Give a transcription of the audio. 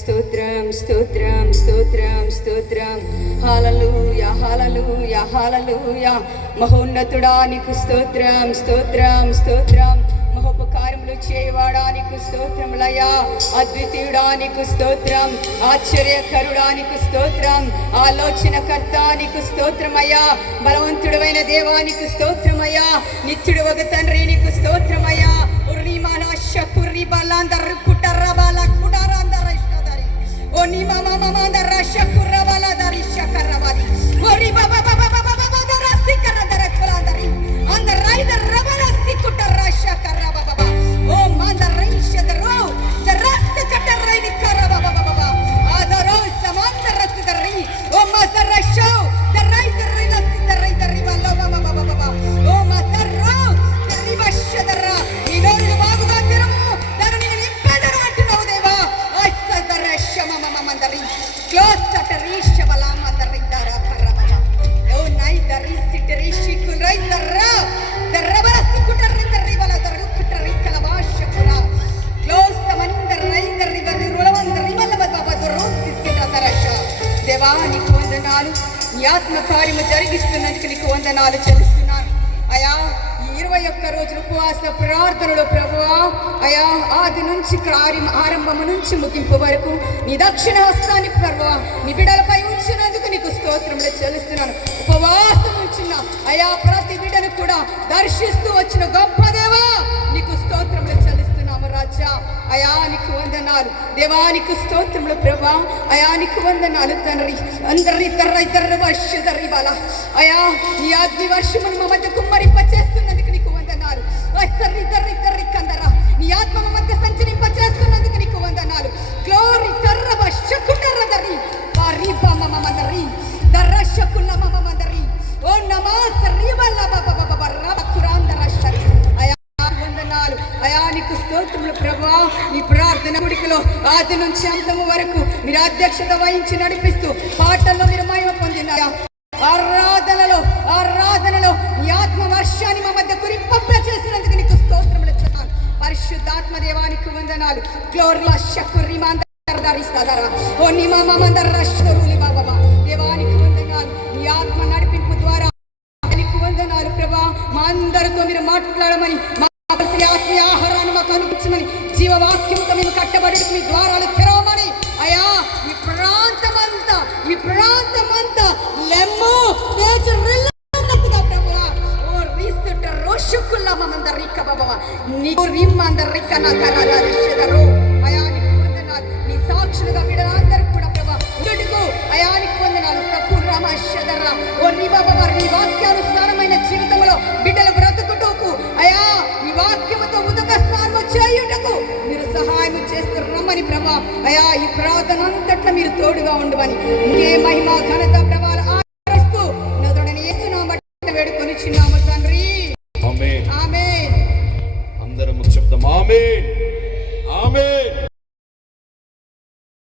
స్తోత్రం స్తోత్రం స్తోత్రం స్తోత్రం. హల్లెలూయా హల్లెలూయా హల్లెలూయా. మహోన్నతుడా నీకు స్తోత్రం స్తోత్రం స్తోత్రం. మహోపకారములు చేయవాడా నీకు స్తోత్రములయ్యా. అద్వితీయుడా నీకు స్తోత్రం. ఆశ్చర్యకరుడా నీకు స్తోత్రం. ఆలోచనకర్త నీకు స్తోత్రమయ్యా. బలవంతుడైన దేవా నీకు స్తోత్రమయ్యా. నిత్యుడు ఒక తండ్రి నీకు స్తోత్రమయ్యా. దేవా నీకు వందనాలు. నీ ఆత్మ కార్యము జరిగిస్తున్నందుకు నీకు వందనాలు చెల్లిస్తున్నాను అయా. ఈ 21 రోజుల ఉపవాస ప్రార్థనలో ప్రభువా అయా, ఆది నుంచి ఆరంభము నుంచి ముగింపు వరకు నీ దక్షిణ హస్తాన్ని ప్రభువా నీ బిడ్డలపై ఉంచినందుకు నీకు స్తోత్రములు చెల్లిస్తున్నాను. ఉపవాసం ఉంచిన అయా ప్రతి బిడ్డను కూడా దర్శిస్తూ వచ్చిన గొప్ప దేవా నీకు స్తోత్రములు చెల్లిస్తున్నాము రాజా. అయా నీకు వందనాలు దేవా, నీకు స్తోత్రములు ప్రభా. అయా నీకు వందనాలు తండ్రి. అందరి ఇతర వర్షదరి బల అయా నీ అగ్ని వర్షమును మా మధ్య కుమ్మరింప చేస్తున్నందుకు నీకు వందనాలు. తర్రి కందర నీ ఆత్మ మా మధ్య సంచరింప చేస్తున్నందుకు నీకు వందనాలు. గ్లోరీ తర్రవ శకుటరదరి పరిప మమమందరి దర్రశకుల మమమందరి ఓ నమాస్ రివల బబబబ రబకురాందరశరి. అయా వందనాలు అయా నీకు స్తోత్రములు ప్రభా. ఈ ప్రార్థన గుడికలో ఆది నుంచి అంతము వరకు మీరు అధ్యక్షత వహించి నడిపిస్తూ పాటల్లో మీరు మహిమ పొందిన ఆరాధనలో నీ ఆత్మ వర్షాన్ని మా మధ్య కురింప చేసినందుకు నీకు స్తోత్రములు చెప్తాను. పరిశుద్ధాత్మ దేవానికి వందనాలు. గ్లోరియా శకురి మాందరిస్తారా ఓ నిమామందరశరులి బాబా దేవానికి వందనాలు. నీ ఆత్మ నడిపింపు ద్వారా నీకు వందనాలు ప్రభా. మా అందరితో మీరు మాట్లాడమని, మా ఆత్మీయ ఆహారాన్ని మాకు అనుపించమని, జీవవాక్యంతో మేము కట్టబడి మీ ద్వారాలు తెరవమని అయా. ఈ ప్రాంతమంతా లెమ్ము తేజరిల్లుగా ప్రభువా ఓ రీస్తుట రోషకుల్ల మమందరిక బాబా నీకు రిమ్మందరిక నగరరషదరో అయా నీకు వందనాలు. నీ సాక్షులుగా బిడ్డలందరూ కూడా ప్రభా ఉడుగు అయా నీకు వందనాలు. తకురమషదర ఓ రి బాబా నీ వాక్యానుసారమైన జీవితంలో బిడ్డలు బ్రతుకుటకు అయా నీ వాక్యముతో ఉదక స్నానము చేయుటకు మీరు సహాయం చేస్తున్నామని ప్రభా అయా. ఈ ప్రార్థన అంతట్లో మీరు తోడుగా ఉండమని ఇంకే మహిమ ఘనత ప్రభావాలు ఆరాధిస్తూ నదుడని యేసునామమున వేడుకొని చిన్నాము తండ్రి. ఆమేన్ ఆమేన్. అందరము చెప్తాం ఆమేన్.